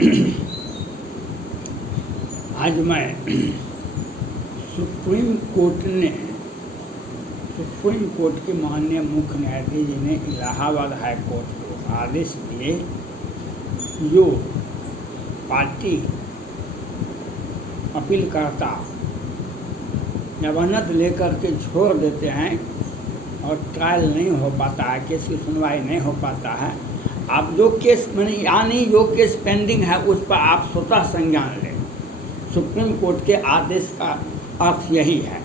आज मैं supreme court के माननीय मुख्य न्यायाधीश जी ने इलाहाबाद हाई कोर्ट को आदेश दिए जो पार्टी अपील करता जमानत लेकर के छोड़ देते हैं और ट्रायल नहीं हो पाता है, केस की सुनवाई नहीं हो पाता है। आप जो केस यानी जो केस पेंडिंग है उस पर आप स्वतः संज्ञान लें। सुप्रीम कोर्ट के आदेश का अर्थ यही है।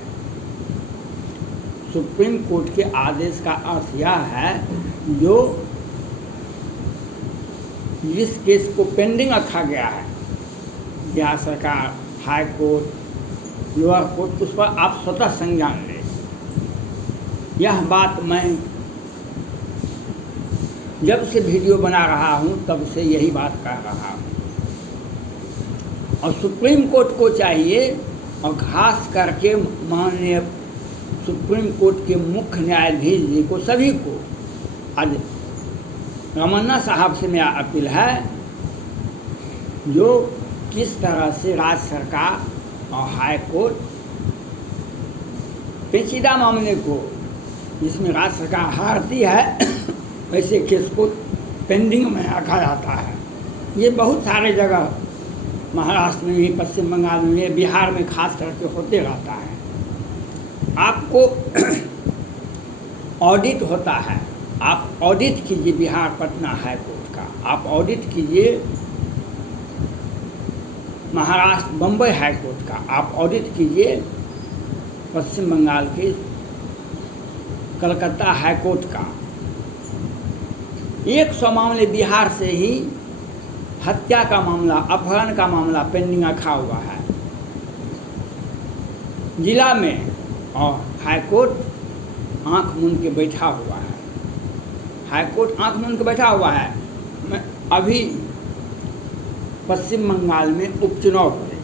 सुप्रीम कोर्ट के आदेश का अर्थ यह है जो जिस केस को पेंडिंग रखा गया है, बिहार सरकार, हाई कोर्ट, लोअर कोर्ट, उस पर आप स्वतः संज्ञान लें। यह बात मैं जब से वीडियो बना रहा हूँ तब से यही बात कह रहा हूँ। और सुप्रीम कोर्ट को चाहिए, और खास करके माननीय सुप्रीम कोर्ट के मुख्य न्यायाधीश जी को, सभी को, आज रमन्ना साहब से मेरा अपील है जो किस तरह से राज्य सरकार और हाई कोर्ट पेचीदा मामले को, जिसमें राज्य सरकार हारती है, वैसे केस को पेंडिंग में रखा जाता है। ये बहुत सारे जगह, महाराष्ट्र में भी, पश्चिम बंगाल में भी, बिहार में खास करके होते रहता है। आपको ऑडिट होता है, आप ऑडिट कीजिए बिहार पटना हाई कोर्ट का, आप ऑडिट कीजिए महाराष्ट्र बम्बई हाई कोर्ट का, आप ऑडिट कीजिए पश्चिम बंगाल के कलकत्ता हाई कोर्ट का। 100 मामले बिहार से ही हत्या का मामला, अपहरण का मामला पेंडिंग रखा हुआ है जिला में, और हाई कोर्ट आँख मूंद के बैठा हुआ है। हाई कोर्ट आँख मूंद के बैठा हुआ है। मैं अभी पश्चिम बंगाल में उपचुनाव हुए,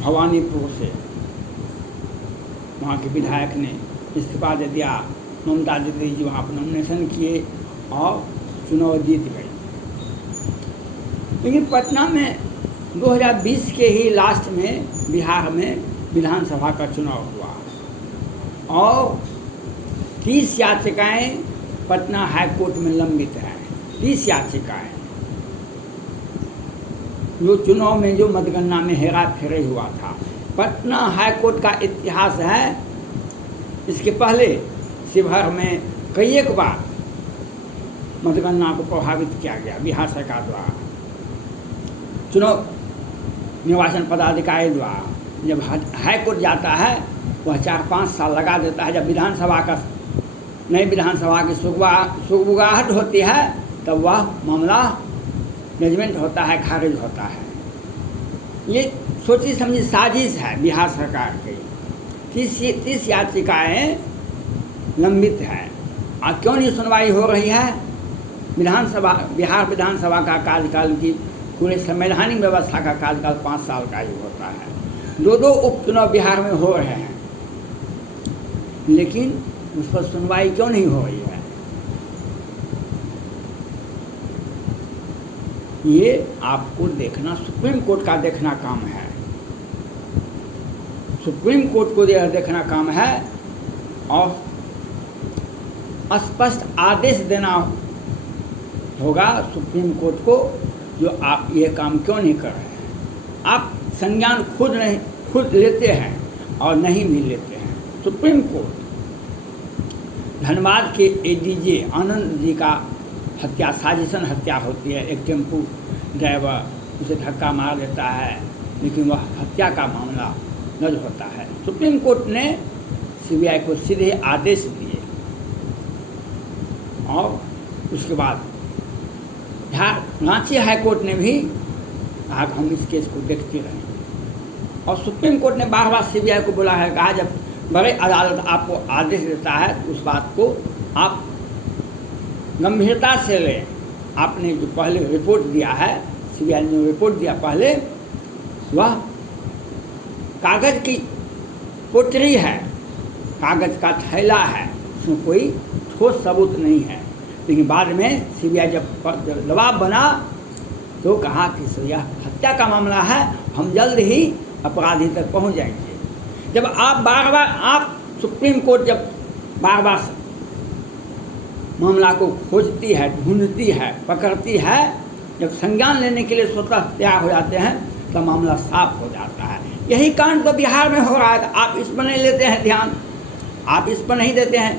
भवानीपुर से वहाँ के विधायक ने इस्तीफा दे दिया, ममता दीदी जी वहाँ पर नॉमिनेशन किए और चुनाव जीत गए। लेकिन पटना में 2020 के ही लास्ट में बिहार में विधानसभा का चुनाव हुआ और 30 याचिकाएँ पटना हाई कोर्ट में लंबित हैं। 30 याचिकाएँ जो चुनाव में जो मतगणना में हेरा फेरी हुआ था। पटना हाई कोर्ट का इतिहास है, इसके पहले शिवहर में कई एक बार मतगणना को प्रभावित किया गया बिहार सरकार द्वारा, चुनाव निर्वाचन पदाधिकारी द्वारा। जब हाई कोर्ट जाता है वह 4-5 साल लगा देता है। जब विधानसभा का नई विधानसभा की सुगबुगाहट होती है तब वह मामला जजमेंट होता है, खारिज होता है। ये सोची समझी साजिश है बिहार सरकार की। 30 याचिकाएँ लंबित है और क्यों नहीं सुनवाई हो रही है? बिहार विधानसभा का कार्यकाल की पूरे संवैधानिक व्यवस्था का कार्यकाल 5 साल का ही होता है। 2 उपचुनाव बिहार में हो रहे हैं, लेकिन उस पर सुनवाई क्यों नहीं हो रही है? ये आपको देखना, सुप्रीम कोर्ट का देखना काम है। सुप्रीम कोर्ट को देखना काम है और स्पष्ट आदेश देना होगा सुप्रीम कोर्ट को, जो आप ये काम क्यों नहीं कर रहे हैं। आप संज्ञान खुद लेते हैं और नहीं भी लेते हैं। सुप्रीम कोर्ट धनबाद के एडीजे आनंद जी का हत्या, साजिशन हत्या होती है। एक टेम्पू ड्राइवर उसे धक्का मार देता है, लेकिन वह हत्या का मामला दर्ज होता है। सुप्रीम कोर्ट ने सीबीआई को सीधे आदेश दिए और उसके बाद रांची हाई कोर्ट ने भी कहा कि हम इस केस को देखते रहें। और सुप्रीम कोर्ट ने बार सीबीआई को बोला है, कहा जब बड़े अदालत आपको आदेश देता है तो उस बात को आप गंभीरता से लें। आपने जो पहले रिपोर्ट दिया है, सीबीआई ने रिपोर्ट दिया पहले, वह कागज़ की पोटली है, कागज़ का थैला है, उसमें कोई ठोस सबूत नहीं है। लेकिन बाद में सीबीआई जब दबाव बना तो कहा कि सर यह हत्या का मामला है, हम जल्द ही अपराधी तक पहुंच जाएंगे। जब आप बार बार आप सुप्रीम कोर्ट जब बार बार मामला को खोजती है, ढूंढती है, पकड़ती है, जब संज्ञान लेने के लिए स्वतः तैयार हो जाते हैं तो मामला साफ हो जाता है। यही कांड तो बिहार में हो रहा है, आप इस पर नहीं लेते हैं ध्यान, आप इस पर नहीं देते हैं।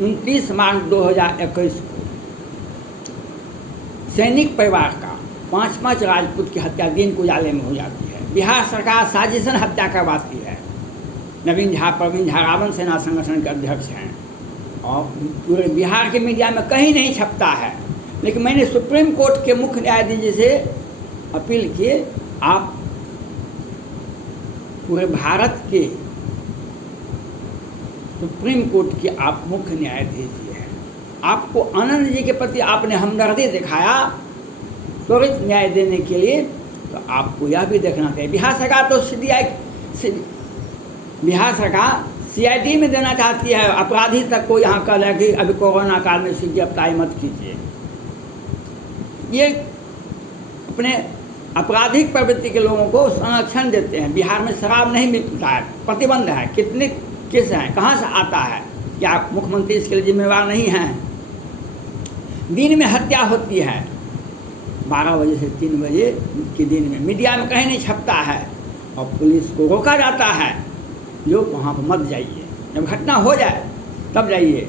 29 मार्च 2021 को सैनिक परिवार का 5 राजपूत की हत्या दिन उजाले में हो जाती है। बिहार सरकार साजिशन हत्या करवाती है। नवीन झा, प्रवीण झा रावण सेना संगठन के अध्यक्ष हैं और पूरे बिहार के मीडिया में कहीं नहीं छपता है। लेकिन मैंने सुप्रीम कोर्ट के मुख्य न्यायाधीश से अपील की, आप पूरे भारत के सुप्रीम कोर्ट के आप मुख्य न्यायाधीश जी हैं, आपको आनंद जी के प्रति आपने हमदर्दी दिखाया त्वरित न्याय देने के लिए, तो आपको यह भी देखना चाहिए। बिहार सरकार तो बिहार सरकार CID में देना चाहती है, अपराधी तक को यहाँ कह है कि अभी कोरोना काल में सीधी अप्लाई मत कीजिए। ये अपने आपराधिक प्रवृत्ति के लोगों को संरक्षण देते हैं। बिहार में शराब नहीं मिलता है, प्रतिबंध है, कितने केस हैं, कहाँ से आता है, क्या मुख्यमंत्री इसके लिए जिम्मेवार नहीं हैं? दिन में हत्या होती है 12 बजे से 3 बजे के दिन में, मीडिया में कहीं नहीं छपता है और पुलिस को रोका जाता है, लोग वहाँ पर मत जाइए, जब घटना हो जाए तब जाइए।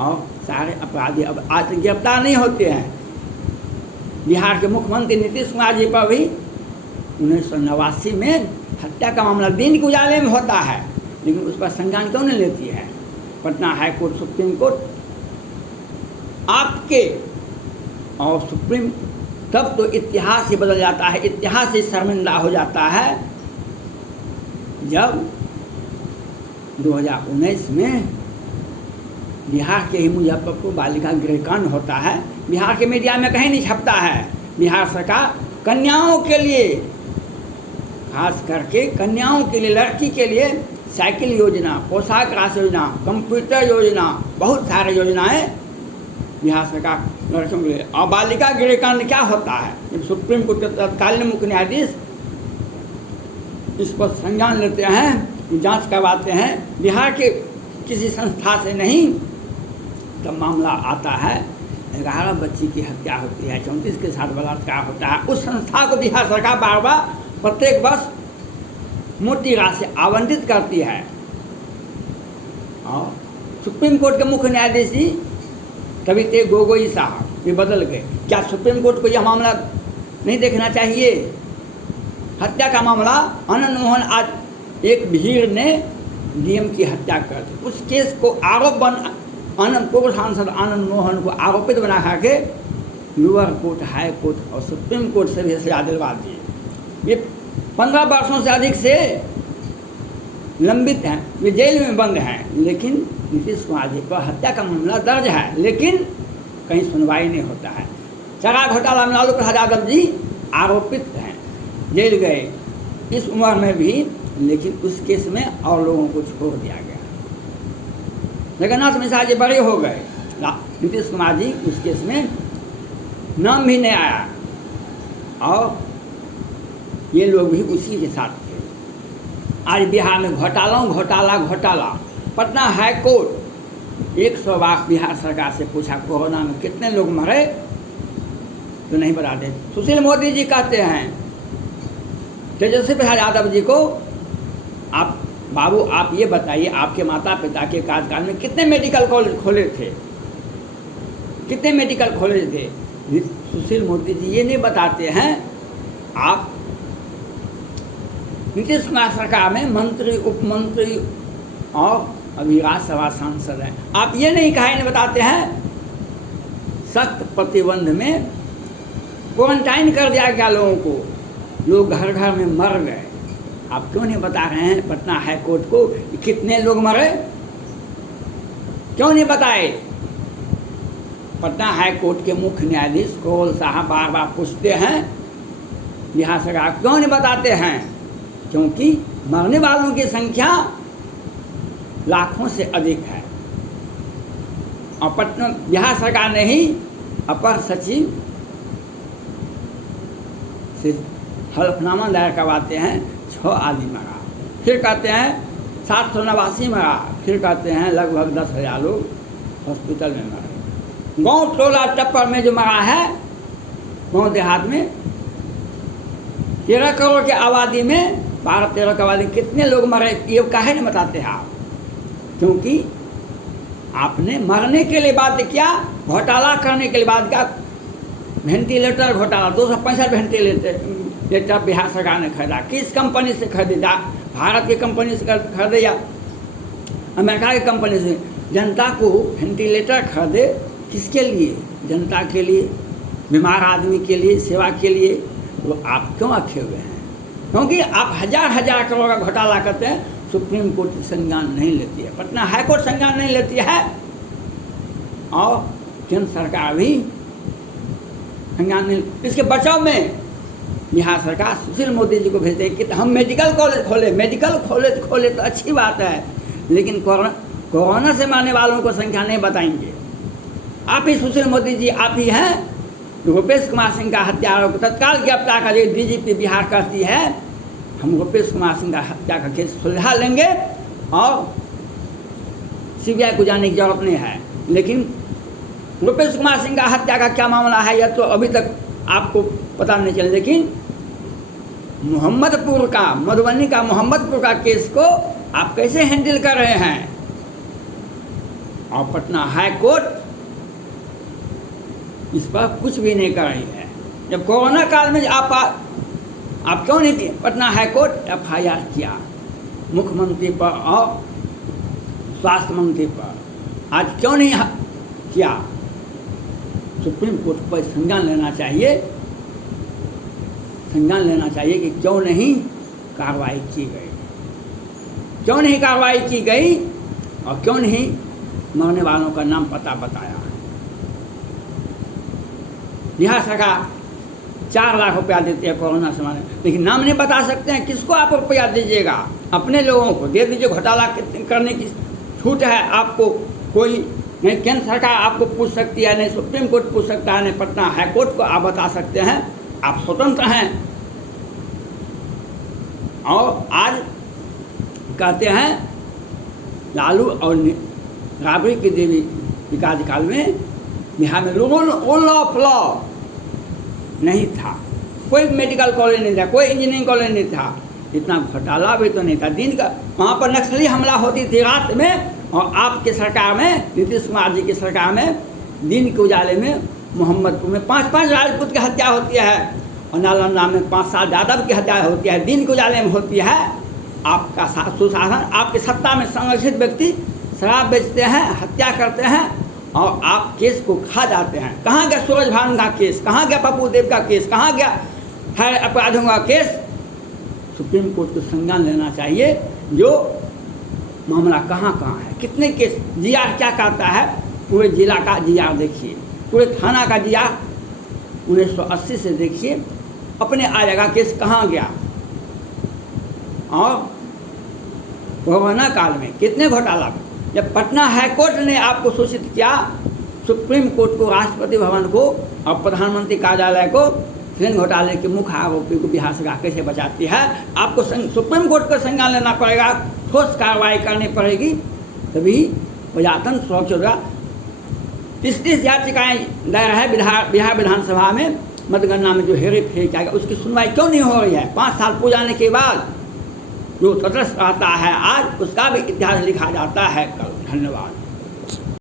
और सारे अपराधी अब आज गिरफ्तार नहीं होते हैं। बिहार के मुख्यमंत्री नीतीश कुमार जी पर भी 1989 में हत्या का मामला दिन के उजाले में होता है, लेकिन उस पर संज्ञान क्यों नहीं लेती है Patna high court, supreme court? आपके और सुप्रीम, तब तो इतिहास ही बदल जाता है, इतिहास ही शर्मिंदा हो जाता है जब 2019 में बिहार के ही मुजफ्फरपुर बालिका गृहकांड होता है। बिहार के मीडिया में कहीं नहीं छपता है। बिहार सरकार कन्याओं के लिए, खास करके कन्याओं के लिए, लड़की के लिए साइकिल योजना, पोशाक राशि योजना, कंप्यूटर योजना, बहुत सारे योजनाएं बिहार सरकार लड़कियों के लिए। और बालिका गृहकांड क्या होता है, जब सुप्रीम कोर्ट के तत्कालीन मुख्य न्यायाधीश इस पर संज्ञान लेते हैं, जांच करवाते हैं, बिहार के किसी संस्था से नहीं, तब मामला आता है 11 बच्ची की हत्या होती है, 34 के साथ बलात्कार होता है। उस संस्था को बिहार सरकार बार बार प्रत्येक वर्ष मोटी राशि आवंटित करती है। और सुप्रीम कोर्ट के मुख्य न्यायाधीश जी कविते गोगोई साहब ये बदल गए। क्या सुप्रीम कोर्ट को यह मामला नहीं देखना चाहिए? हत्या का मामला, आनंद मोहन, आज एक भीड़ ने डीएम की हत्या कर दी, उस केस को आरोप पूर्व सांसद आनंद मोहन को आरोपित बना के लोअर कोर्ट, हाई कोर्ट और सुप्रीम कोर्ट से भी सजा दिलवा दिए। ये 15 वर्षों से अधिक से लंबित हैं, वे जेल में बंद हैं, लेकिन नीतीश कुमार जी पर हत्या का मामला दर्ज है, लेकिन कहीं सुनवाई नहीं होता है। चारा घोटाला में लालू प्रसाद यादव जी आरोपित हैं, जेल गए इस उम्र में भी, लेकिन उस केस में और लोगों को छोड़ दिया गया। जगन्नाथ मिश्रा जी बड़े हो गए, नीतीश कुमार जी उस केस में नाम भी नहीं आया, और ये लोग भी उसी के साथ थे। आज बिहार में घोटाला। पटना हाई कोर्ट 100 बार बिहार सरकार से पूछा कोरोना में कितने लोग मरे, तो नहीं बताते। सुशील मोदी जी कहते हैं तेजस्वी प्रसाद यादव जी को, आप बाबू आप ये बताइए, आपके माता पिता के कार्यकाल में कितने मेडिकल कॉलेज खोले थे, कितने मेडिकल कॉलेज थे? सुशील मोदी जी ये नहीं बताते हैं। आप नीतीश कुमार सरकार में मंत्री, उपमंत्री और अभी राज्यसभा सांसद हैं, आप ये नहीं बताते हैं सख्त प्रतिबंध में क्वारंटाइन कर दिया गया लोगों को, लोग घर घर में मर गए। आप क्यों नहीं बता रहे हैं पटना हाई कोर्ट को कितने लोग मरे? क्यों नहीं बताए? पटना हाई कोर्ट के मुख्य न्यायाधीश कौल साहब बार बार पूछते हैं बिहार सरकार क्यों नहीं बताते हैं, क्योंकि मरने वालों की संख्या लाखों से अधिक है। और पटना बिहार सरकार ने ही अपर सचिव से हलफनामा दायर करवाते हैं 6 आदमी मरा, फिर कहते हैं 789 मरा, फिर कहते हैं लगभग 10,000 लोग हॉस्पिटल में मरे। गांव टोला टप्पर में जो मरा है, गांव देहात में 13 करोड़ की आबादी में 12-13 की आबादी कितने लोग मरे, ये काहे नहीं बताते हैं आप? क्योंकि आपने मरने के लिए बात किया, घोटाला करने के लिए बात किया। वेंटिलेटर घोटाला, 265 वेंटिलेटर बिहार सरकार ने खरीदा। किस कंपनी से खरीदा? भारत की कंपनी से खरीदे या अमेरिका की कंपनी से? जनता को वेंटिलेटर खरीदे किसके लिए? जनता के लिए, बीमार आदमी के लिए, सेवा के लिए। तो आप क्यों रखे हुए हैं? क्योंकि आप हजार करोड़ का घोटाला करते हैं, सुप्रीम कोर्ट संज्ञान नहीं लेती है, पटना हाईकोर्ट संज्ञान नहीं लेती है, और केंद्र सरकार भी संज्ञान नहीं। इसके बचाव में बिहार सरकार सुशील मोदी जी को भेजते हैं कि हम मेडिकल कॉलेज खोले। मेडिकल कॉलेज खोले तो अच्छी बात है, लेकिन कोरोना से मरने वालों को संख्या नहीं बताएंगे। आप ही सुशील मोदी जी, आप ही हैं। रुपेश कुमार सिंह का हत्यारों को तत्काल गिरफ्तार करिए। डीजीपी बिहार कहती है हम रुपेश कुमार सिंह का हत्या का केस सुलझा लेंगे और सीबीआई को जाने की जरूरत नहीं है। लेकिन रुपेश कुमार सिंह का हत्या का क्या मामला है, यह तो अभी तक आपको पता नहीं चला। लेकिन मोहम्मदपुर का, मधुबनी का मोहम्मदपुर का केस को आप कैसे हैंडल कर रहे हैं? और पटना हाई कोर्ट इस पर कुछ भी नहीं कर रही है। जब कोरोना काल में आप क्यों नहीं किए? पटना हाई कोर्ट FIR किया मुख्यमंत्री पर और स्वास्थ्य मंत्री पर, आज क्यों नहीं किया? सुप्रीम कोर्ट पर संज्ञान लेना चाहिए, संज्ञान लेना चाहिए कि क्यों नहीं कार्रवाई की गई, क्यों नहीं कार्रवाई की गई, और क्यों नहीं मरने वालों का नाम पता बताया। बिहार सरकार 4 लाख रुपया देती है कोरोना से मारे, लेकिन नाम नहीं बता सकते हैं। किसको आप रुपया दीजिएगा? अपने लोगों को दे दीजिए। घोटाला करने की छूट है आपको, कोई नहीं। केंद्र सरकार आपको पूछ सकती है, नहीं सुप्रीम कोर्ट पूछ सकता है, नहीं पटना हाई कोर्ट को आप बता सकते हैं। आप स्वतंत्र हैं। और आज कहते हैं लालू और राबड़ी की देवी विकास काल में बिहार में रूल ऑफ लॉ नहीं था, कोई मेडिकल कॉलेज नहीं था, कोई इंजीनियरिंग कॉलेज नहीं था, इतना घोटाला भी तो नहीं था। दिन का वहाँ पर नक्सली हमला होती थी रात में, और आपके सरकार में, नीतीश कुमार जी की सरकार में, दिन के उजाले में मोहम्मदपुर में 5-5 राजपूत की हत्या होती है, और नालंदा में 5-7 यादव की हत्या होती है। दिन के उजाले में होती है। आपका सुशासन, आपकी सत्ता में संरक्षित व्यक्ति शराब बेचते हैं, हत्या करते हैं, और आप केस को खा जाते हैं। कहाँ गया सूरज भानु का केस? कहाँ गया पप्पू देव का केस? कहाँ गया हर अपराधियों का केस? सुप्रीम कोर्ट को संज्ञान लेना चाहिए। जो मामला कहाँ है, कितने केस, GR क्या कहता है? पूरे जिला का GR देखिए, पूरे थाना का GR 1980 से देखिए, अपने आ जाएगा केस कहाँ गया। और कोरोना काल में कितने घोटाला, जब पटना हाई कोर्ट ने आपको सूचित किया, सुप्रीम कोर्ट को, राष्ट्रपति भवन को और प्रधानमंत्री कार्यालय को, ट्रेन घोटाले के मुख्य आरोपी को बिहार सरकार कैसे बचाती है? आपको सुप्रीम कोर्ट का संज्ञान लेना पड़ेगा, ठोस कार्रवाई करनी पड़ेगी, तभी प्रजातंत्र सुरक्षित होगा। 30 याचिकाएँ दायर है बिहार विधानसभा में, मतगणना में जो हेरे फेरे किया गया, उसकी सुनवाई क्यों नहीं हो रही है? 5 साल पूरे जाने के बाद जो तटस्थ रहता है आज, उसका भी इतिहास लिखा जाता है कल। धन्यवाद।